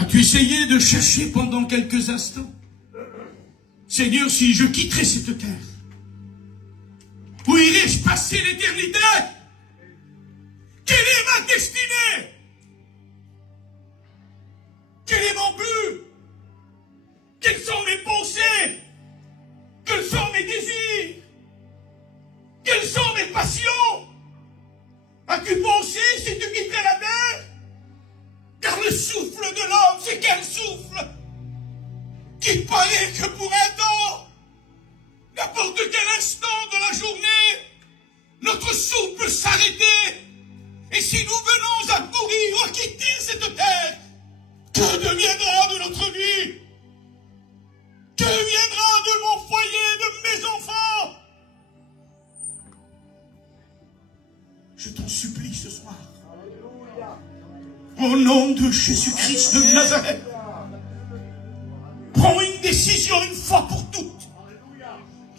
As-tu essayé de chercher pendant quelques instants? Seigneur, si je quitterai cette terre, où irai-je passer l'éternité? Quelle est ma destinée? Quel est mon but? Quelles sont mes pensées? Quels sont mes désirs? Quelles sont mes passions? As-tu pensé si tu quitterais la terre? Car le souffle de l'homme, c'est quel souffle? Qui paraît que pour un temps, n'importe quel instant de la journée, notre souffle peut s'arrêter. Et si nous venons à mourir, à quitter cette terre, que deviendra de notre vie? Que deviendra de mon foyer, de mes enfants? Je t'en supplie ce soir, au nom de Jésus-Christ de Nazareth, prends une décision une fois pour toutes,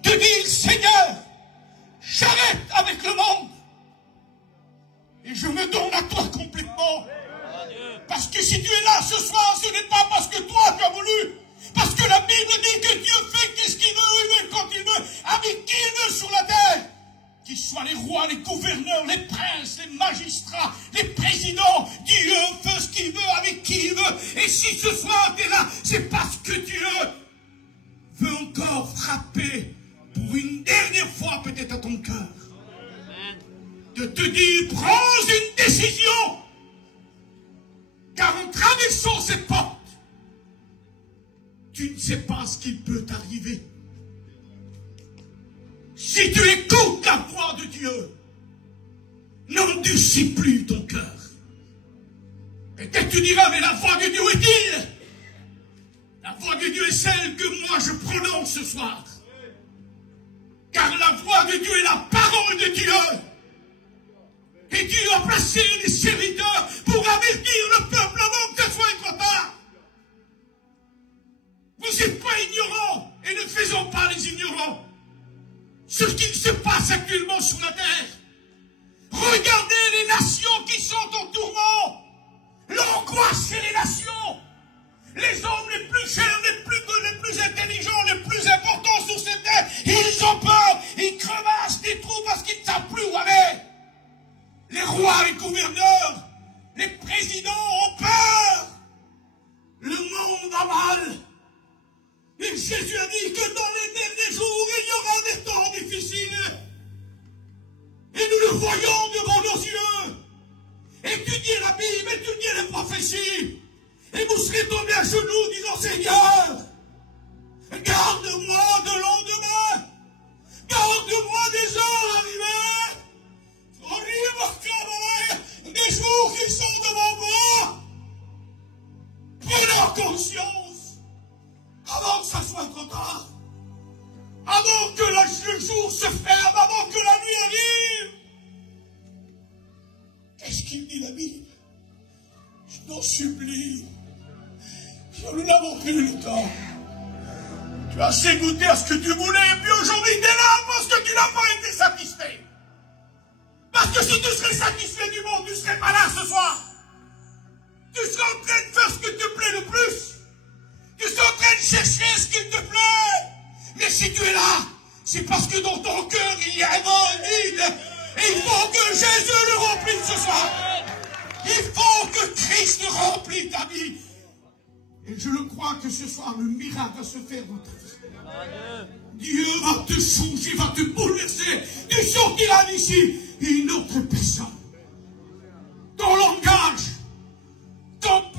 de dire, Seigneur, j'arrête avec le monde, et je me donne à toi complètement. Parce que si tu es là ce soir, ce n'est pas parce que toi tu as voulu, parce que la Bible dit que Dieu fait ce qu'il veut, quand il veut, avec qui il veut sur la terre. Qu'ils soient les rois, les gouverneurs, les princes, les magistrats, les présidents, Dieu fait ce qu'il veut, avec qui il veut. Et si ce soir tu es là, c'est parce que Dieu veut encore frapper pour une dernière fois peut-être à ton cœur. De te dire, prends une décision. Car en traversant cette porte, tu ne sais pas ce qu'il peut t'arriver. Si tu écoutes la voix de Dieu, n'endurcis plus ton cœur. Peut-être tu diras, mais la voix de Dieu est-il? La voix de Dieu est celle que moi je prononce ce soir. Car la voix de Dieu est la parole de Dieu. Et Dieu a placé des serviteurs pour avertir le peuple avant que ce soit trop tard. Vous n'êtes pas ignorants et ne faisons pas les ignorants. Ce qui se passe actuellement sur la terre. Regardez les nations qui sont en tourment. L'angoisse chez les nations. Les hommes les plus chers, les plus intelligents, les plus importants sur cette terre, ils ont peur. Ils crevassent des trous parce qu'ils ne savent plus où aller. Les rois, les gouverneurs, les présidents ont peur. Le monde a mal. Et Jésus a dit que dans les derniers jours, il y aura des temps difficiles. Et nous le voyons devant nos yeux. Étudiez la Bible, étudiez les prophéties. Et vous serez tombés à genoux disant, Seigneur, garde-moi de lendemain. Garde-moi des heures arrivées. Des jours qui sont devant moi. Prenons conscience avant que ça soit trop tard, avant que le jour se ferme, avant que la nuit arrive. Qu'est-ce qu'il dit la Bible? Je t'en supplie, nous n'avons plus le temps. Tu as assez goûté à ce que tu voulais, et puis aujourd'hui tu es là parce que tu n'as pas été satisfait. Parce que si tu serais satisfait du monde, tu ne serais pas là ce soir. Tu serais en train de faire ce qui te plaît le plus. Tu serais en train de chercher ce qui te plaît. Mais si tu es là, c'est parce que dans ton cœur, il y a un vide. Et il faut que Jésus le remplisse ce soir. Il faut que Christ remplisse ta vie. Et je le crois que ce soir, le miracle va se faire dans ta vie. Dieu va te changer, va te bouleverser. Tu sortiras d'ici une autre personne. Ton langage,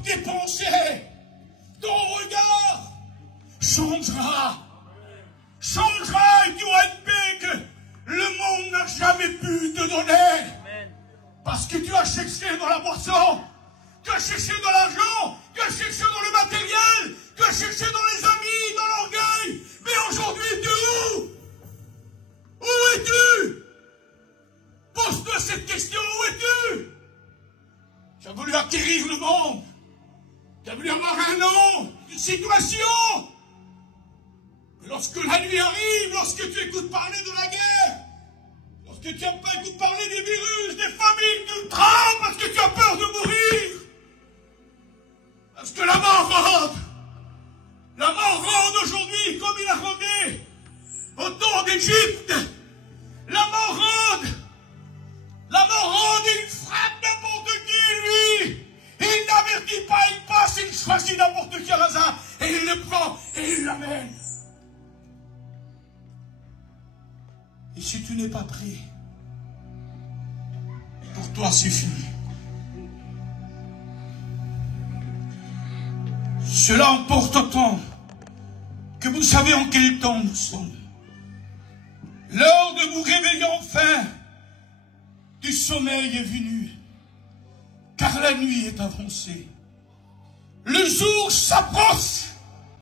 tes pensées, ton regard changera. Changera et tu auras une paix que le monde n'a jamais pu te donner. Parce que tu as cherché dans la boisson, tu as cherché dans l'argent, tu as cherché dans le matériel, tu as cherché dans les amis, dans l'orgueil. Mais aujourd'hui, tu es où? Où es-tu? Pose-toi cette question, où es-tu? Tu as voulu acquérir le monde. Tu as voulu avoir un nom, une situation. Lorsque la nuit arrive, lorsque tu écoutes parler de la guerre, lorsque tu écoutes parler des virus, des famines, tu trembles parce que tu as peur de mourir. Parce que la mort rôde aujourd'hui comme il a rôdé au temps d'Égypte. La mort rôde, il frappe n'importe qui, lui. Il n'avertit pas, il passe, il choisit n'importe qui à hasard, et il le prend, et il l'amène. Et si tu n'es pas prêt, pour toi c'est fini. Cela emporte autant que vous savez en quel temps nous sommes. L'heure de vous réveiller enfin du sommeil est venue, car la nuit est avancée. Le jour s'approche.